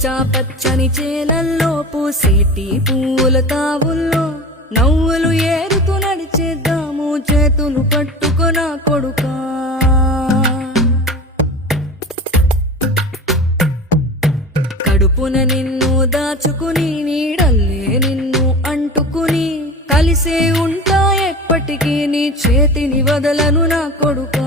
పచ్చా పచ్చని చేలల్లో పూసేటి పూల తావుల్లో నవ్వులు ఏరుతూ నడిచేద్దాము చేతులు పట్టుకొన కొడుకా కడుపున నిన్ను దాచుకుని నీడల్లే నిన్ను అంటుకుని కలిసే ఉంటా ఎప్పటికీ నీ చేతిని వదలను నా కొడుకా